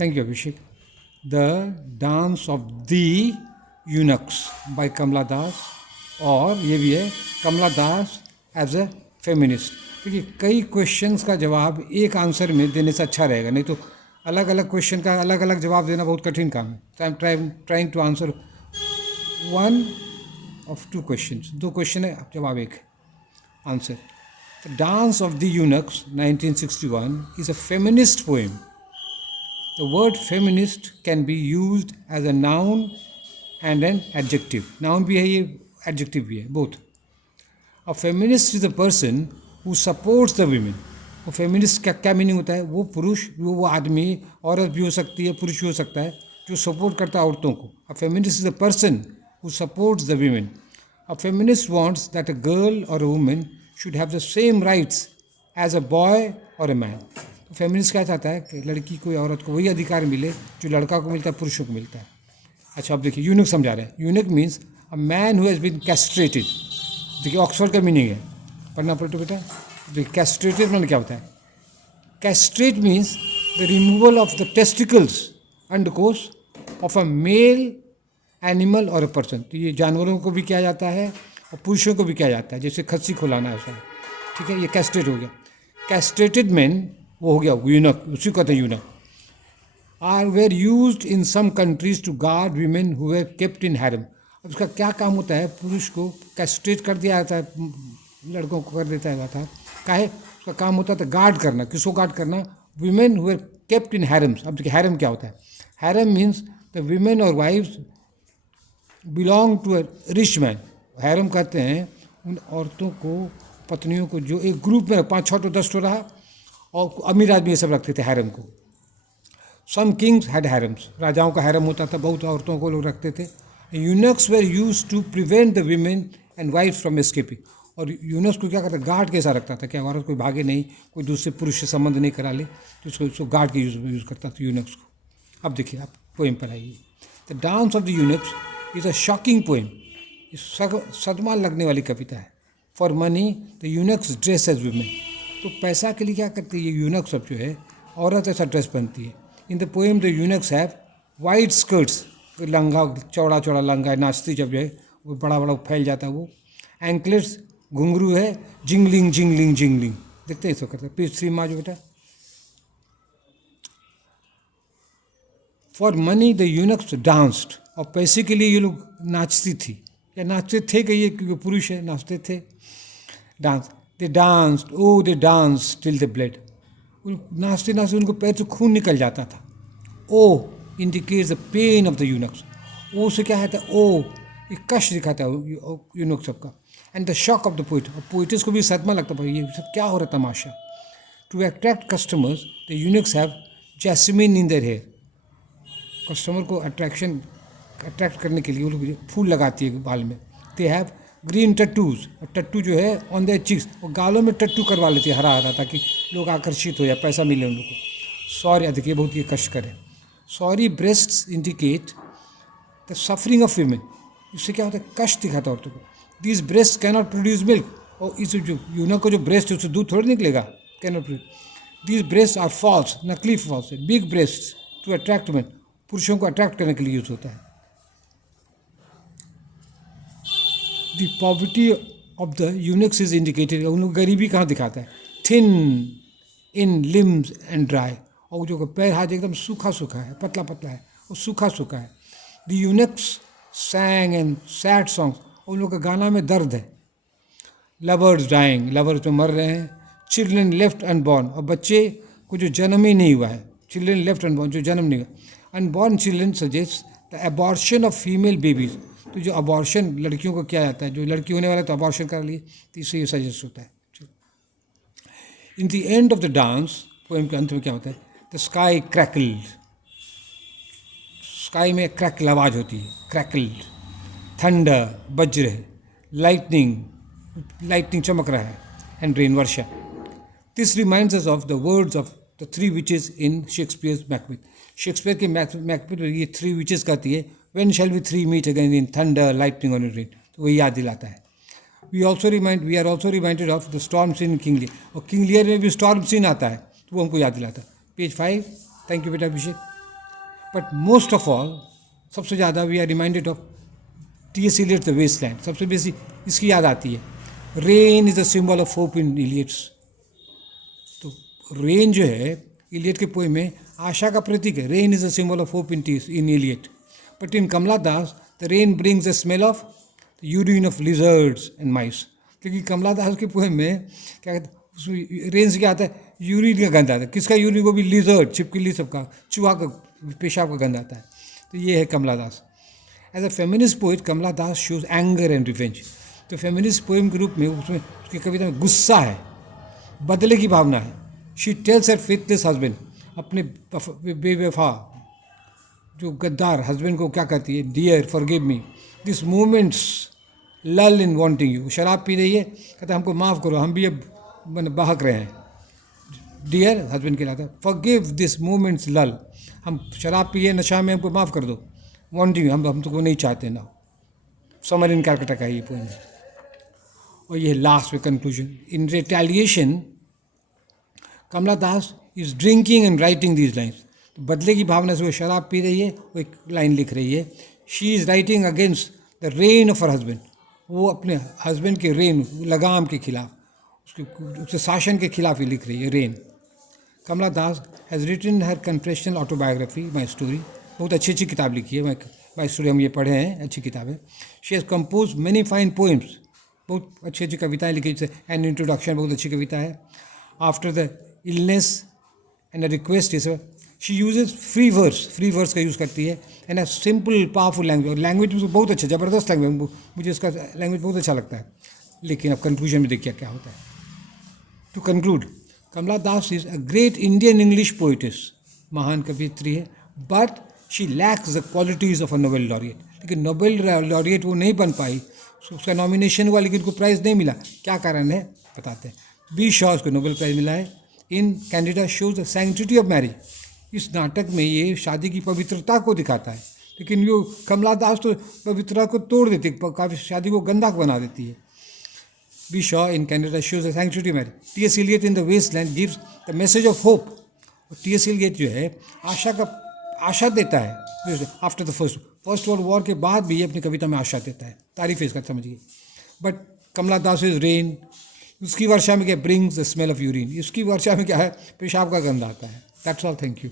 Thank you, Abhishek. The Dance of the Eunuchs by Kamala Das, और ये भी है Kamala Das as a feminist. देखिए कई क्वेश्चंस का जवाब एक आंसर में देने से अच्छा रहेगा, नहीं तो अलग अलग क्वेश्चन का अलग अलग जवाब देना बहुत कठिन काम है. तो I am trying to answer one of two questions. दो क्वेश्चन है, जवाब एक है. Answer: the dance of the eunuchs 1961 is a feminist poem. The word feminist can be used as a noun and an adjective. Noun भी है ये, adjective भी है, both. A feminist is a person who supports the women. वो feminist का क्या meaning होता है? वो पुरुष, वो आदमी, औरत भी हो सकती है, पुरुष भी हो सकता है, जो सपोर्ट करता है औरतों को. A feminist is a person who supports the women. A feminist wants that a girl or a woman should have the same rights as a boy or a man. तो फेमिनिस्ट क्या चाहता है कि लड़की को या औरत को वही अधिकार मिले जो लड़का को मिलता है, पुरुषों को मिलता है. अच्छा, अब देखिए यूनिक समझा रहे हैं. Eunuch means a man who has been castrated. देखिए ऑक्सफोर्ड का मीनिंग है, पढ़ना पलटो बेटा. देखिए कैस्ट्रेटेड मतलब क्या होता है? Castrate means the removal of the testicles अंडरकोर्स of a male animal or a person. तो ये जानवरों को भी किया जाता है और पुरुषों को भी किया जाता है, जैसे खस्सी खुलाना ऐसा है. ठीक है, ये कैस्ट्रेट हो गया. कैस्ट्रेटेड मैन वो हो गया यूनक, उसी को कहते हैं eunuch. Are were used in some countries to guard women who were kept in harem. अब उसका क्या काम होता है? पुरुष को कैस्ट्रेट कर दिया जाता है, लड़कों को कर देता है था. काहे? उसका काम होता था गार्ड करना. किसको गार्ड करना? Women who were kept in harems. अब देखिए हैरम क्या होता है? Harem means the women or wifes belong to a rich man. Harem कहते हैं उन औरतों को, पत्नियों को जो एक ग्रुप में 5-6 तो 10 तो रहा, और अमीर आदमी ये सब रखते थे हैरम को. सम किंग्स हैड हैरम्स. राजाओं का हैरम होता था, बहुत औरतों को लोग रखते थे. Eunuchs were use to prevent the women and wifes from escaping. और यूनक्स को क्या करता? गार्ड कैसा रखता था, क्या औरत कोई भागे नहीं, कोई दूसरे पुरुष से संबंध नहीं करा ले, तो उसको गार्ड के यूज़ करता था यूनक्स को. अब देखिए आप पोएम पर आइए. The dance of the eunuchs is a shocking poem. सदमा लगने वाली कविता है. For money the eunuchs dress as women. तो पैसा के लिए क्या करती है ये यूनक सब जो है, औरत ऐसा ड्रेस पहनती है. In the poem the eunuchs have wide skirts. लंगा, चौड़ा चौड़ा लंगा है, नाचती जब जो है वो बड़ा बड़ा फैल जाता है वो. एंकलेट्स, घुंघरू है, जिंगलिंग जिंगलिंग जिंगलिंग. देखते हैं इसको करते हैं. पेज 3 में जो बेटा. For money the eunuchs danced. और पैसे के लिए ये लोग नाचती थी, या नाचते थे कि ये, क्योंकि पुरुष है, नाचते थे. Dance, they danced, oh they dance till they blood. नाचते नाचते उनको पैर से खून निकल जाता था. Oh indicates the pain of the eunuchs. ओ से क्या है? ओ ये कष्ट दिखाता है यूनक सबका. And the shock of the poet. और पोइट्स को भी सदमा लगता है, ये सब क्या हो रहा है तमाशा. To attract customers the eunuchs have jasmine in their hair. Customer को अट्रैक्ट करने के लिए वो लोग फूल लगाती है बाल में. They have green tattoos. और टट्टू जो है ऑन देयर चिक्स, और गालों में टट्टू करवा लेती है हरा हरा, ताकि लोग आकर्षित हो जाए, पैसा मिले उन लोगों को. सॉरी, देखिए बहुत ये कष्ट करे. Sorry breasts indicate the suffering of women. इससे क्या होता है? कष्ट दिखाता है औरतों को. These breast cannot produce milk. और इस जो यूनक को जो ब्रेस्ट है उससे दूध थोड़ी निकलेगा. Cannot produce. These breast are false, नकली फॉल्स है. Big breast to attract man. पुरुषों को अट्रैक्ट करने के लिए यूज होता है. The poverty of the eunuchs is indicated. उन लोग गरीबी कहाँ दिखाता है? Thin in limbs and dry. और जो पैर हाथ एकदम सूखा सूखा है, पतला पतला है, और सूखा सूखा है. The Unix सैंग and sad songs. उन लोग का गाना में दर्द है. Lovers dying. लवर्स में मर रहे हैं. Children left unborn. और बच्चे को जो जन्म ही नहीं हुआ है. चिल्ड्रन लेफ्ट अनबॉर्न, जो जन्म नहीं हुआ. Unborn children suggest the abortion of female babies. तो जो अबॉर्शन लड़कियों को किया जाता है, जो लड़की होने वाला तो अबॉर्शन कर लिए, तो इससे ये सजेस्ट होता है. In the end of the dance, poem के अंत में क्या होता है? The sky crackled. स्काई में क्रैकल आवाज़ होती है, क्रैकल्ड. थंडर, वज्र, लाइटनिंग चमक रहा है. And rain, Varsha. This reminds us of the words of the 3 witches in Shakespeare's Macbeth. Shakespeare के मैकबेथ ये 3 विचेस कहती है, When shall we three meet again in thunder, lightning or in rain? तो वही याद दिलाता है. We are also reminded of the storm scene in King Lear. और King Lear में भी storm scene आता है, तो वो हमको याद दिलाता है. पेज 5. थैंक यू बेटा Abhishek. But most of all सबसे ज़्यादा we are reminded of T S. Eliot the wasteland. सबसे बेसी इसकी याद आती है. Rain is a symbol of hope in Eliot's. तो रेन जो है इलियट के पोएम में आशा का प्रतीक है. Rain is a symbol of hope in Eliot. But in Kamala Das the rain brings the smell of urine of lizards and mice. क्योंकि कमला दास के पोएम में क्या कहते हैं, रेन से क्या आता है, यूरिन का गंध आता है. किसका यूरिन? को भी लिजर्ड, छिपकली, सबका, चूहा का पेशाब का गंध आता है. तो ये है Kamala Das. As a feminist poet Kamala Das shows anger and revenge. तो फेमिनिस्ट पोएम के रूप में उसमें उसकी कविता में गुस्सा है, बदले की भावना है. She tells her faithless husband, अपने बेवफा जो गद्दार हस्बैंड को क्या कहती है, dear forgive me, this moments lull in wanting you. शराब पी रही है, कहता हमको माफ़ करो, हम भी अब बहक रहे हैं. डियर हस्बैंड कहलाता है. फॉरगिव दिस मोमेंट्स लल, हम शराब पिए नशा में, हमको माफ़ कर दो. वांटिंग यू, हम तुमको नहीं चाहते ना. समर इन कैलकटा का ये पोएम है. और ये लास्ट में conclusion. In retaliation Kamala Das is drinking and writing these lines. तो बदले की भावना से वो शराब पी रही है, वो एक लाइन लिख रही है. She is writing against the rain of her husband. वो अपने हस्बैंड के रेन, लगाम के खिलाफ, उसके शासन के खिलाफ ही लिख रही है, rain. Kamala Das has written her confessional autobiography my story. बहुत अच्छी अच्छी किताब लिखी है. माई स्टोरी हम ये पढ़े हैं, अच्छी किताब है. She has compose many fine poems. बहुत अच्छी अच्छी कविताएँ लिखी. जैसे एन इंट्रोडक्शन बहुत अच्छी कविता है. After the illness and a request is she uses free verse का यूज़ करती है. And a simple powerful language. Language बहुत अच्छा, ज़बरदस्त लैंग्वेज, मुझे इसका लैंग्वेज बहुत अच्छा लगता है. लेकिन अब कंक्लूजन में देखिए क्या होता है. To conclude, Kamala Das is a great Indian English poetess. महान कवियत्री है. But she lacks the qualities of a Nobel laureate. लेकिन नोबेल लॉरिएट वो नहीं बन पाई. उसका नॉमिनेशन हुआ लेकिन उनको प्राइज़ नहीं मिला. क्या कारण है बताते हैं. बी शॉ को नोबेल प्राइज़ मिला है. In Candida shows the sanctity of marriage. इस नाटक में ये शादी की पवित्रता को दिखाता है. लेकिन यो कमला दास तो पवित्रता को तोड़ देती है, काफ़ी शादी को गंदा बना देती है. B Shaw in Candida shows the sanctity of marriage. T S. Eliot in the wasteland gives the message of hope. T S. Eliot जो है आशा देता है. After the first world war के बाद भी ये अपनी कविता में आशा देता है. तारीफ है इसका, समझिए. But Kamala Das is rain. उसकी वर्षा में क्या, brings the smell of urine. इसकी वर्षा में क्या है, पेशाब का गंध आता है. That's all. Thank you.